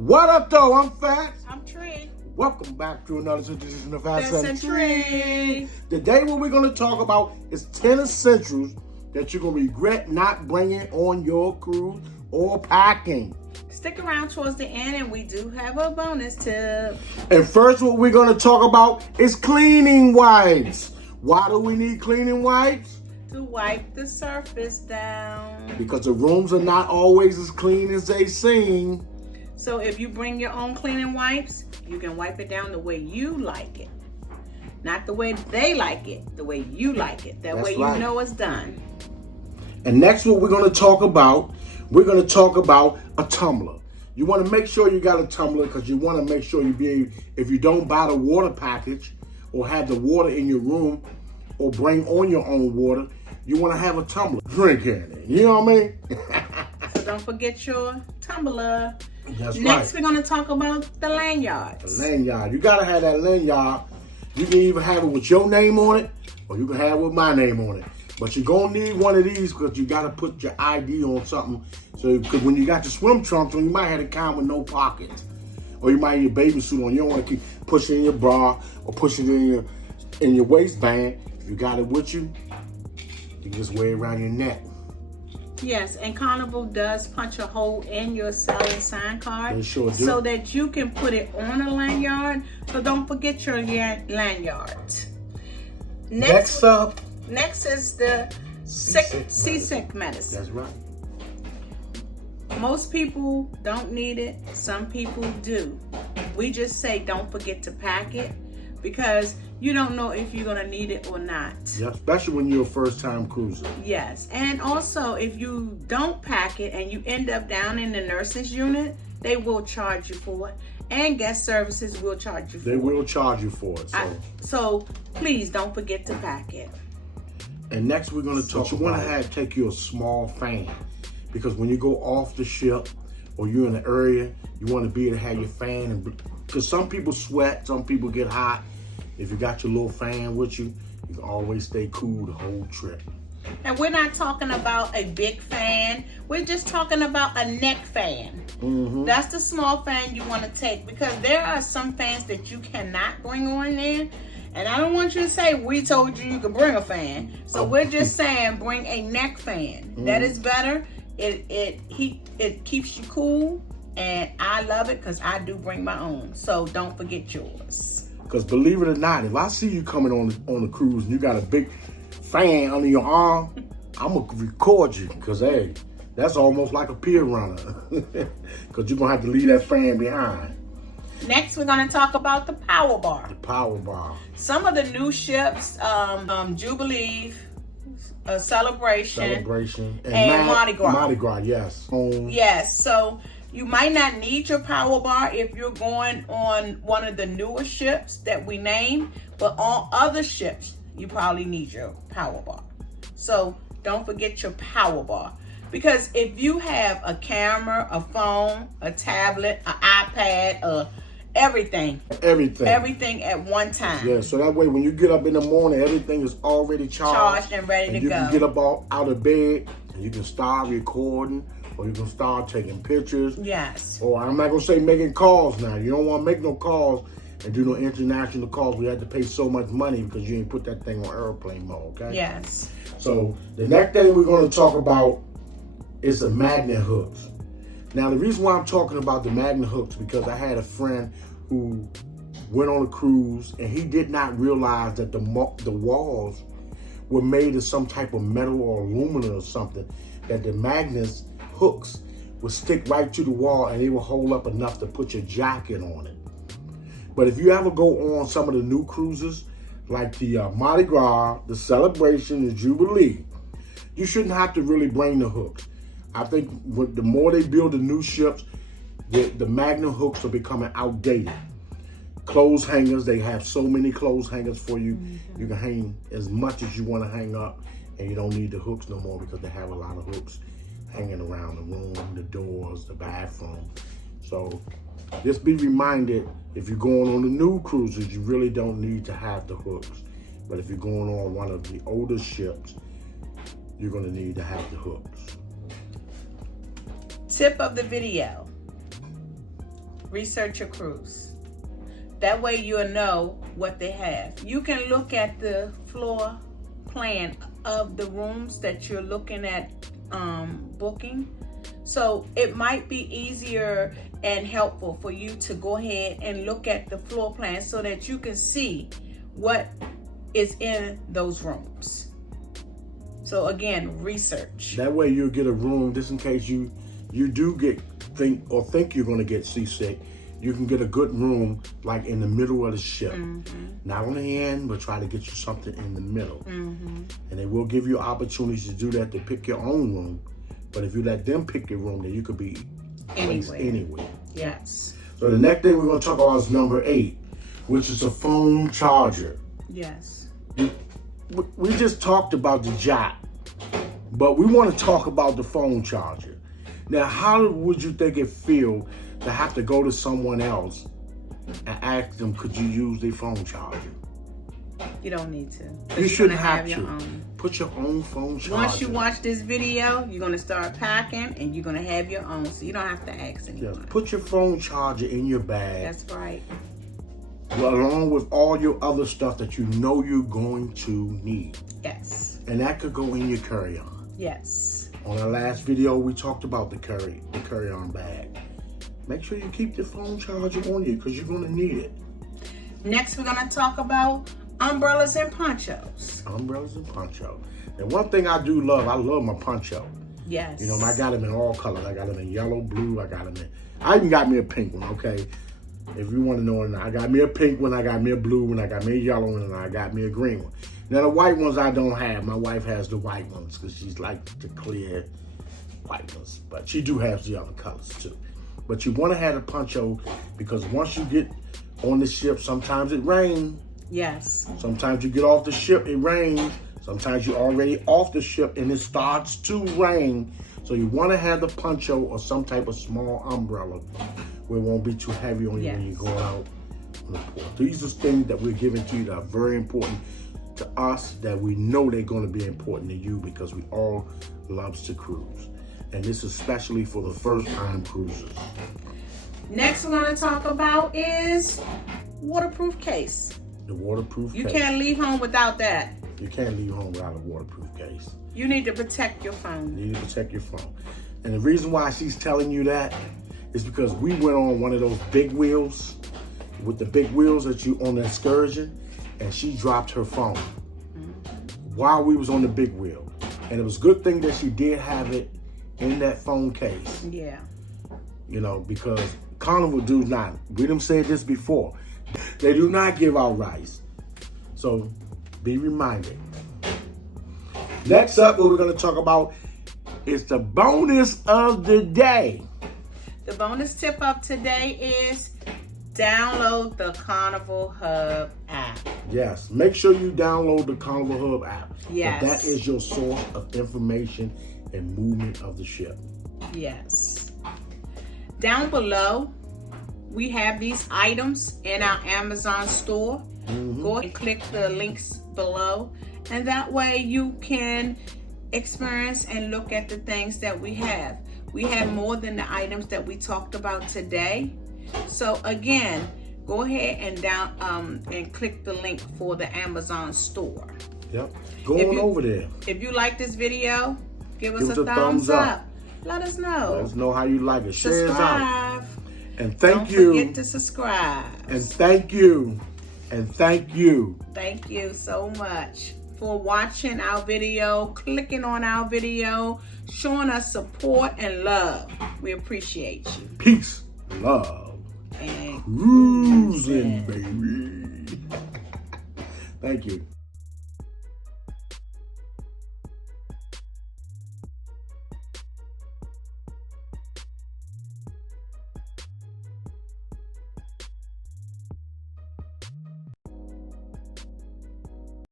What up, though? I'm Fat. I'm Tree. Welcome back to another edition of Fat That's and a Tree. Today, what we're going to talk about is 10 essentials that you're going to regret not bringing on your cruise or packing. Stick around towards the end, and we do have a bonus tip. And first, what we're going to talk about is cleaning wipes. Why do we need cleaning wipes? To wipe the surface down. Because the rooms are not always as clean as they seem. So if you bring your own cleaning wipes, you can wipe it down the way you like it. Not the way they like it, the way you like it. That way you know it's done. And next what we're going to talk about, a tumbler. You want to make sure you got a tumbler because you want to make sure if you don't buy the water package or have the water in your room or bring on your own water, you want to have a tumbler. Drink in it. You know what I mean? So don't forget your tumbler. That's Next, right. we're going to talk about the lanyards. The lanyard. You got to have that lanyard. You can either have it with your name on it or you can have it with my name on it. But you're going to need one of these because you got to put your ID on something. So, because when you got your swim trunks on, you might have a kind with no pockets. Or you might have your baby suit on. You don't want to keep pushing in your bra or pushing it in your waistband. If you got it with you, you can just wear it around your neck. Yes, and Carnival does punch a hole in your selling sign card. They sure do. So that you can put it on a lanyard. So don't forget your lanyard. Next up. Next is the seasick medicine. That's right. Most people don't need it. Some people do. We just say don't forget to pack it because you don't know if you're going to need it or not. Yeah, especially when you're a first-time cruiser. Yes, and also if you don't pack it and you end up down in the nurses unit, they will charge you for it. And guest services will charge you for it. They will charge you for it. So please don't forget to pack it. And next we're going to talk, you want to take you a small fan. Because when you go off the ship or you're in the area, you want to be able to have your fan. Because some people sweat, some people get hot. If you got your little fan with you, you can always stay cool the whole trip. And we're not talking about a big fan. We're just talking about a neck fan. Mm-hmm. That's the small fan you want to take because there are some fans that you cannot bring on there. And I don't want you to say, we told you you could bring a fan. So we're just saying bring a neck fan. Mm-hmm. That is better. It keeps you cool. And I love it because I do bring my own. So don't forget yours. Because believe it or not, if I see you coming on the cruise and you got a big fan under your arm, I'm going to record you. Because, hey, that's almost like a pier runner. Because you're going to have to leave that fan behind. Next, we're going to talk about the power bar. The power bar. Some of the new ships, Jubilee, Celebration, and Mardi Gras. Mardi Gras, yes. Yes, so you might not need your power bar if you're going on one of the newer ships that we named, but on other ships, you probably need your power bar. So don't forget your power bar. Because if you have a camera, a phone, a tablet, an iPad, everything at one time. Yeah, so that way when you get up in the morning, everything is already charged and ready to go. You can get up out of bed and you can start recording or you can start taking pictures. Yes. Or I'm not going to say making calls now. You don't want to make no calls and do no international calls. We had to pay so much money because you didn't put that thing on airplane mode, okay? Yes. So the next thing we're going to talk about is the magnet hooks. Now, the reason why I'm talking about the magnet hooks because I had a friend who went on a cruise and he did not realize that the walls were made of some type of metal or aluminum or something, that the magnets hooks would stick right to the wall and they will hold up enough to put your jacket on it. But if you ever go on some of the new cruises, like the Mardi Gras, the Celebration, the Jubilee, you shouldn't have to really bring the hooks. I think the more they build the new ships, the magnet hooks are becoming outdated. Clothes hangers, they have so many clothes hangers for you. Mm-hmm. You can hang as much as you want to hang up, and you don't need the hooks no more because they have a lot of hooks hanging around the room, the doors, the bathroom. So just be reminded, if you're going on the new cruises, you really don't need to have the hooks. But if you're going on one of the older ships, you're going to need to have the hooks. Tip of the video. Research your cruise. That way you'll know what they have. You can look at the floor plan of the rooms that you're looking at booking. So it might be easier and helpful for you to go ahead and look at the floor plan so that you can see what is in those rooms. So again, research. That way you'll get a room just in case you do think you're going to get seasick. You can get a good room like in the middle of the ship. Not on the end, but try to get you something in the middle. And they will give you opportunities to do that, to pick your own room. But if you let them pick your room, then you could be placed anywhere. Yes. So the next thing we're going to talk about is number 8, which is a phone charger. Yes. We just talked about the jack, but we want to talk about the phone charger. Now, how would you think it feel to have to go to someone else and ask them, could you use their phone charger? You don't need to. You shouldn't have your to. own. Put your own phone charger. Once you watch this video, you're going to start packing and you're going to have your own, so you don't have to ask anyone. Yes, put your phone charger in your bag. That's right. Along with all your other stuff that you know you're going to need. Yes. And that could go in your carry-on. Yes. On our last video, we talked about the carry-on bag. Make sure you keep your phone charger on you because you're going to need it. Next, we're going to talk about umbrellas and ponchos. Umbrellas and poncho. And one thing I do love, I love my poncho. Yes. You know, I got them in all colors. I got them in yellow, blue. I even got me a pink one, okay? If you want to know, I got me a pink one, I got me a blue one, I got me a yellow one, and I got me a green one. Now, the white ones I don't have. My wife has the white ones because she's like the clear white ones. But she do have the other colors, too. But you want to have a poncho because once you get on the ship, sometimes it rains. Yes. Sometimes you get off the ship, it rains. Sometimes you're already off the ship and it starts to rain. So you want to have the poncho or some type of small umbrella where it won't be too heavy on you when you go out on the port. These are things that we're giving to you that are very important to us, that we know they're going to be important to you because we all love to cruise. And this is especially for the first-time cruisers. Next we're going to talk about is waterproof case. The waterproof case. You can't leave home without that. You can't leave home without a waterproof case. You need to protect your phone. You need to protect your phone. And the reason why she's telling you that is because we went on one of those big wheels, with the big wheels that you on the excursion, and she dropped her phone while we was on the big wheel. And it was a good thing that she did have it in that phone case. Yeah. You know, because Carnival do not, we done said this before, they do not give out rice. So be reminded. Next up, what we're going to talk about is the bonus of the day. The bonus tip of today is download the Carnival Hub app. Yes, make sure you download the Carnival Hub app. Yes. That is your source of information and movement of the ship. Yes. Down below, we have these items in our Amazon store. Go and click the links below, and that way you can experience and look at the things that we have. We have more than the items that we talked about today. So again, go ahead and click the link for the Amazon store. Yep. Go on over there. If you like this video, give us a thumbs up. Let us know. Let us know how you like it. Share it out. And Don't forget to subscribe. And thank you. And thank you. Thank you so much for watching our video, clicking on our video, showing us support and love. We appreciate you. Peace, love, and cruising, baby. Thank you.